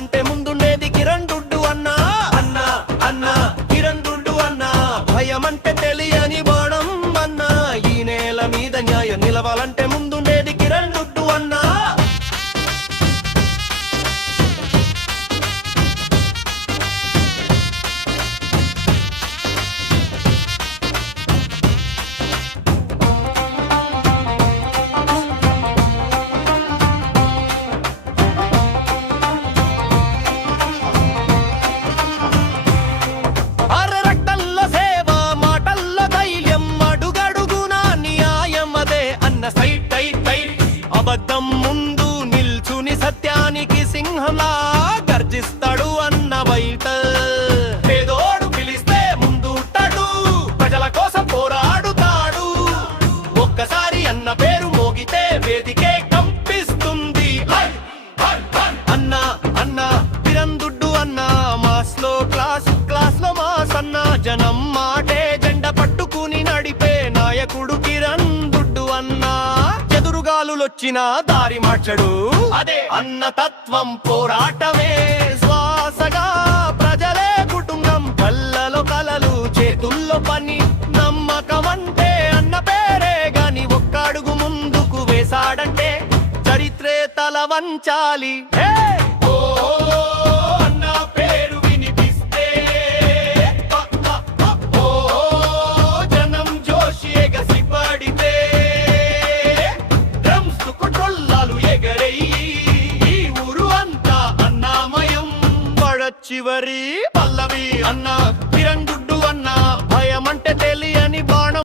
నిలవాలంటే ముందుండేది కిరణ్ దుడ్డు అన్నా. అన్నా అన్నా కిరణ్ దుడ్డు అన్నా, భయం అంటే తెలియని బాణం అన్నా. ఈ నేల మీద న్యాయం నిలవాలంటే ముందుండేది కిరణ్ దుడ్డు అన్నా. అబద్ధం ముందు నిల్చుని సత్యానికి సింహంలా గర్జిస్తాడు అన్న బయట. పేదోడు పిలిస్తే ముందుంటాడు, ప్రజల కోసం పోరాడుతాడు. ఒక్కసారి అన్న పేరు మోగితే వేదికే కంపిస్తుంది. అన్నా అన్నా కిరణ్ దుడ్డు అన్నా, మాస్ లో క్లాస్ లో మాస్ అన్నా. జనం మాటే జెండ పట్టుకుని నడిపే నాయకుడు కిరణ్ దుడ్డు అన్నా. ఎదురుగాలులొచ్చినా దారి మార్చడు, అదే అన్న తత్వం. పోరాటమే శ్వాసగా, ప్రజలే కుటుంబం. కళ్ళలో కలలు, చేతుల్లో పని. నమ్మకం అంటే అన్న పేరే గాని ఒక్క అడుగు ముందుకు వేశాడంటే చరిత్రే తల వంచాలి. చివరి పల్లవి అన్న కిరణ్ దుడ్డు అన్న, భయం అంటే తెలియని బాణం.